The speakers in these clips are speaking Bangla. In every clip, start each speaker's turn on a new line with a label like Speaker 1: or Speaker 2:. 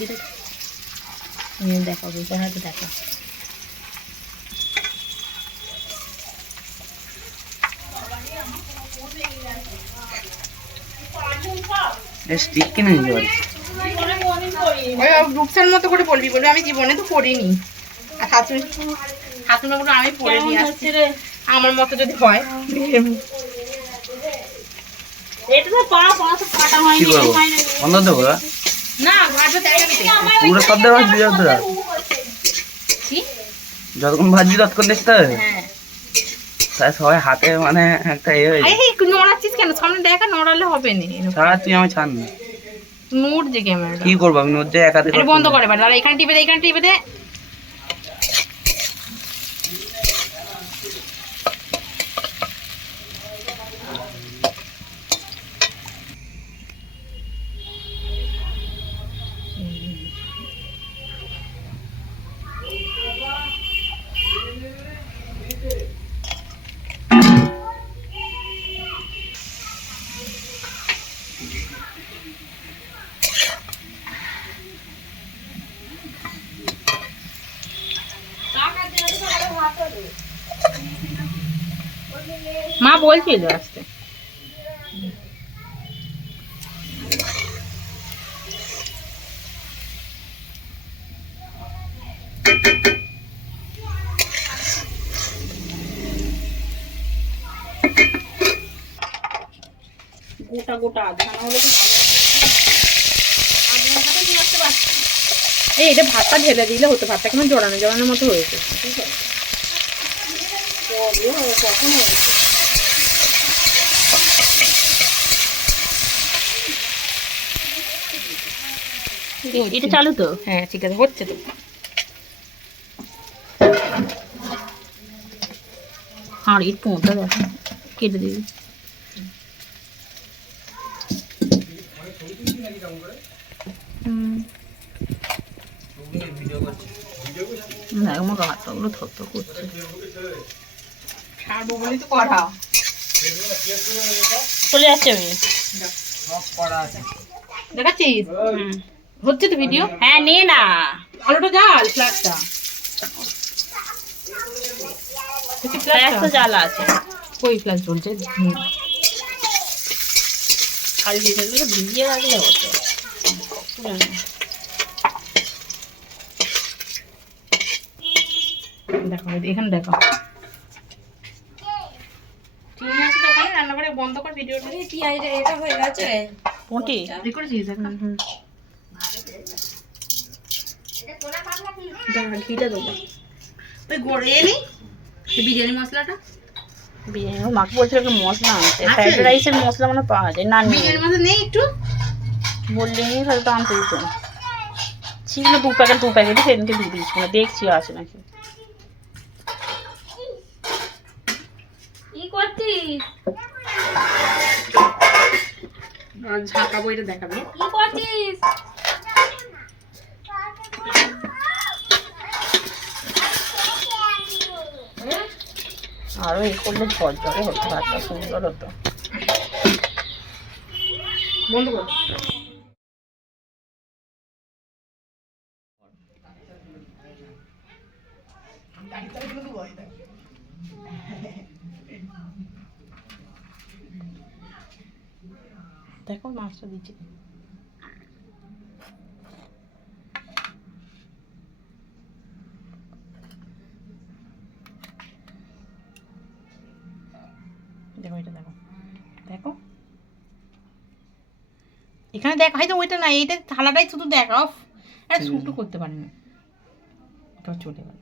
Speaker 1: দেখি দেখো বুঝতে হয়তো দেখো।
Speaker 2: স্টিক কিনে নিতে পারি
Speaker 1: রূপসার মতো করে বলবি বলবি আমি জীবনে তো পড়িনি। আর হাতুন আমি পড়ে নিয়ে আসছি। আমার মতো যদি হয়
Speaker 3: এটা তো পা পা তো কাটা হয়নি
Speaker 2: দেবো পুরো সব দেওয়া ভাজবি
Speaker 1: যতটা
Speaker 2: যতক্ষণ ভাজবি ততক্ষণ দেখতে হবে।
Speaker 1: হ্যাঁ।
Speaker 2: তাই সবাই হাতে মানে একটা হয়ে
Speaker 1: নড়াচ্ছিস কেন? সামনে দেখা নড়ালে হবে না।
Speaker 2: সারা তুই আমার ছাড় না।
Speaker 1: নড় যে
Speaker 2: কি করব আমি? ওর যে একাতে
Speaker 1: বন্ধ করে এবার এখানে টিপে দে এখানে টিপে দে। মা বলছিল আসতে।
Speaker 3: গোটা গোটা
Speaker 1: এই, এটা ভাতটা ঢেলে দিলে হতো, ভাতটা কেমন জড়ানো জড়ানোর মতো হয়েছে
Speaker 3: এটা চালু তো?
Speaker 1: হ্যাঁ ঠিক আছে হচ্ছে তো।
Speaker 3: হাঁড়ির পোঁটা দেখো কেটে দিবি। না আমার হাতগুলো থর থর করছে।
Speaker 1: ছাড়বো বলে তো করা
Speaker 3: চলে যাচ্ছে আমি।
Speaker 1: দেখাচ্ছিস? হচ্ছে তো ভিডিও
Speaker 3: হ্যাঁ নে না।
Speaker 1: আলোটা জাল ফ্ল্যাশটা
Speaker 3: ফ্ল্যাশ তো জ্বালা আছে।
Speaker 1: কই ফ্ল্যাশ চলছে হুম।
Speaker 3: খালি ভিতরগুলো ভিজিয়ে রাখলে হতো।
Speaker 1: দেখো এখানে দেখো চিনি আছে তো ওখানে রান্না করে বন্ধ কর ভিডিওটা
Speaker 4: এটা হয়ে গেছে?
Speaker 3: পোঁটি
Speaker 1: রেকর্ড করেছিস এখন দাঁড়া ঘিটা দেবো। ওই গড়ে এলি বিরিয়ানি মশলাটা?
Speaker 3: বিরিয়ানি মাকে বলছিল মশলা আনতে। ফ্রাইড রাইসের মশলা মানে পাওয়া যায় না
Speaker 1: বিরিয়ানি মশলা নেই একটু?
Speaker 3: বললে নিয়ে তাহলে তো আনতে দিত। ছিল দু প্যাকেট দু প্যাকেটই সেদিনকে দিয়ে দিয়েছি মানে দেখছি আছে নাকি। কি করছিস?
Speaker 1: ঝাঁকাবো এটা দেখাবে।
Speaker 3: কি করছিস? আরও এ করলে ঝড়ে হতো ভাতটা সুন্দর হতো।
Speaker 1: বন্ধ
Speaker 3: দেখো মাছটা দিচ্ছি দেখো এটা দেখো দেখো
Speaker 1: এখানে দেখ হয়তো ওইটা না এইটা থালাটাই শুধু দেখ অফ। আরে শুটু করতে পারে না। চলে গেল।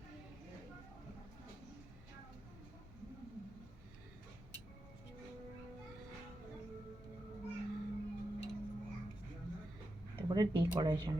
Speaker 3: তারপরে ডেকোরেশন